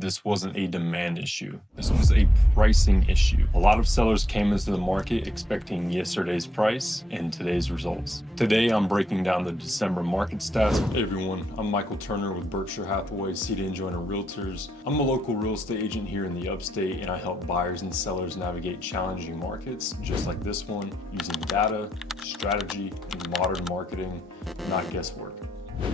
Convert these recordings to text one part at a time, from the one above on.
This wasn't a demand issue. This was a pricing issue. A lot of sellers came into the market expecting yesterday's price and today's results. Today, I'm breaking down the December market stats. Hey everyone, I'm Michael Turner with Berkshire Hathaway CD & Joiner Realtors. I'm a local real estate agent here in the upstate, and I help buyers and sellers navigate challenging markets just like this one using data, strategy, and modern marketing, not guesswork.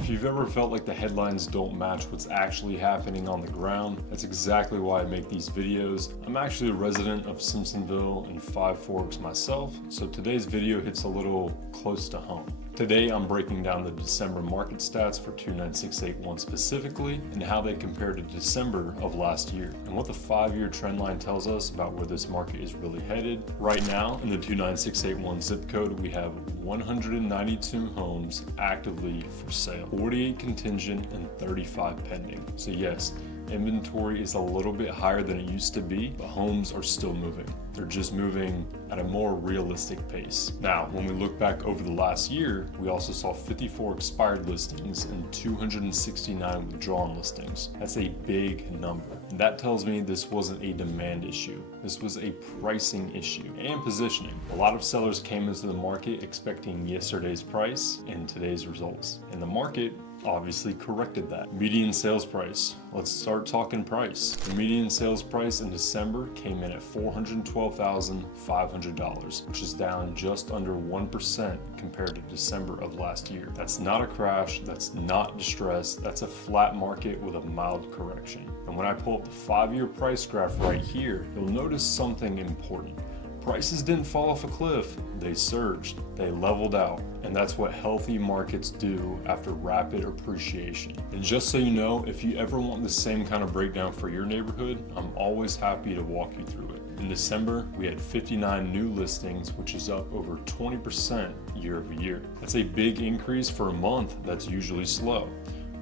If you've ever felt like the headlines don't match what's actually happening on the ground, that's exactly why I make these videos. I'm actually a resident of Simpsonville and Five Forks myself, so today's video hits a little close to home. Today, I'm breaking down the December market stats for 29681 specifically and how they compare to December of last year and what the 5-year trend line tells us about where this market is really headed. Right now, in the 29681 zip code, we have 192 homes actively for sale, 48 contingent and 35 pending. So yes, inventory is a little bit higher than it used to be, but homes are still moving. They're just moving at a more realistic pace. Now, when we look back over the last year, we also saw 54 expired listings and 269 withdrawn listings. That's a big number. And that tells me this wasn't a demand issue. This was a pricing issue and positioning. A lot of sellers came into the market expecting yesterday's price and today's results. And the market obviously corrected that. Median sales price. Let's start talking price. The median sales price in December came in at $412,500, which is down just under 1% compared to December of last year. That's not a crash, that's not distress, that's a flat market with a mild correction. And when I pull up the 5-year price graph right here, you'll notice something important. Prices didn't fall off a cliff, they surged, they leveled out, and that's what healthy markets do after rapid appreciation. And just so you know, if you ever want the same kind of breakdown for your neighborhood, I'm always happy to walk you through it. In December, we had 59 new listings, which is up over 20% year over year. That's a big increase for a month that's usually slow.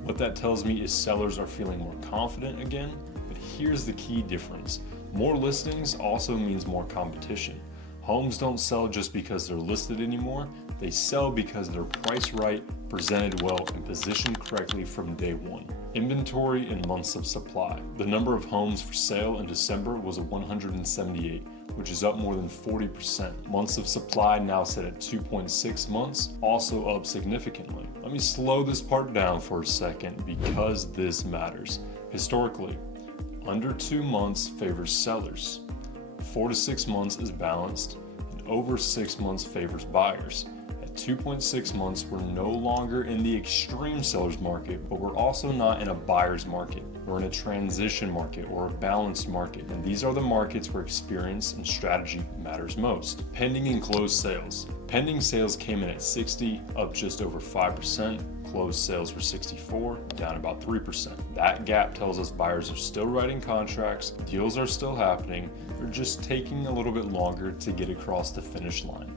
What that tells me is sellers are feeling more confident again, but here's the key difference. More listings also means more competition. Homes don't sell just because they're listed anymore. They sell because they're priced right, presented well, and positioned correctly from day one. Inventory and months of supply. The number of homes for sale in December was 178, which is up more than 40%. Months of supply now set at 2.6 months, also up significantly. Let me slow this part down for a second because this matters. Historically, under 2 months favors sellers, 4 to 6 months is balanced, and over 6 months favors buyers. At 2.6 months, we're no longer in the extreme seller's market, but we're also not in a buyer's market. We're in a transition market or a balanced market, and these are the markets where experience and strategy matters most. Pending and closed sales. Pending sales came in at 60, up just over 5%. Closed sales were 64, down about 3%. That gap tells us buyers are still writing contracts, deals are still happening, they're just taking a little bit longer to get across the finish line.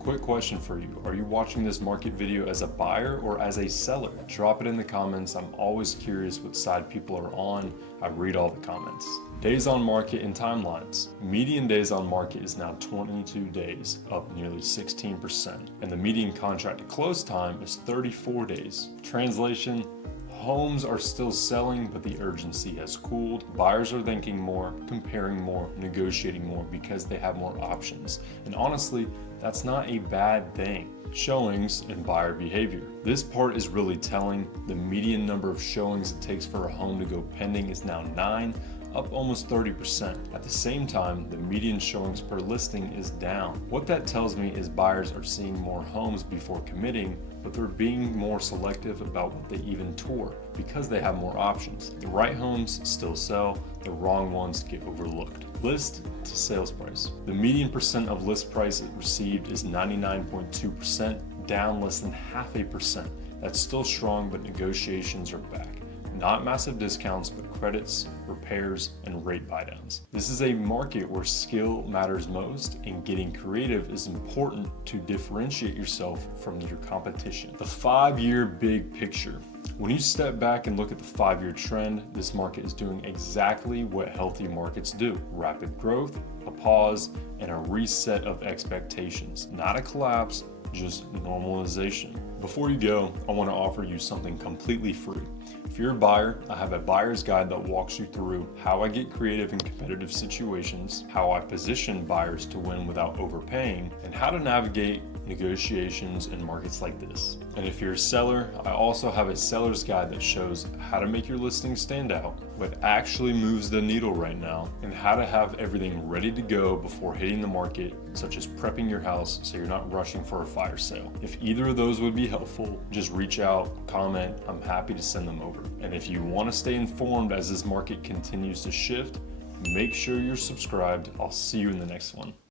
Quick question for you. Are you watching this market video as a buyer or as a seller? Drop it in the comments. I'm always curious what side people are on. I read all the comments. Days on market and timelines. Median days on market is now 22 days, up nearly 16%. And the median contract to close time is 34 days. Translation: homes are still selling, but the urgency has cooled. Buyers are thinking more, comparing more, negotiating more because they have more options. And honestly, that's not a bad thing. Showings and buyer behavior. This part is really telling. The median number of showings it takes for a home to go pending is now 9, up almost 30%. At the same time, the median showings per listing is down. What that tells me is buyers are seeing more homes before committing, but they're being more selective about what they even tour because they have more options. The right homes still sell, the wrong ones get overlooked. List to sales price. The median percent of list price received is 99.2%, down less than 0.5%. That's still strong, but negotiations are back. Not massive discounts, but credits, repairs, and rate buydowns. This is a market where skill matters most, and getting creative is important to differentiate yourself from your competition. The 5-year big picture. When you step back and look at the 5-year trend, this market is doing exactly what healthy markets do. Rapid growth, a pause, and a reset of expectations. Not a collapse, just normalization. Before you go, I want to offer you something completely free. If you're a buyer, I have a buyer's guide that walks you through how I get creative in competitive situations, how I position buyers to win without overpaying, and how to navigate negotiations in markets like this. And if you're a seller, I also have a seller's guide that shows how to make your listing stand out, what actually moves the needle right now, and how to have everything ready to go before hitting the market, such as prepping your house so you're not rushing for a fire sale. If either of those would be helpful, just reach out, comment, I'm happy to send them over. And if you want to stay informed as this market continues to shift, make sure you're subscribed. I'll see you in the next one.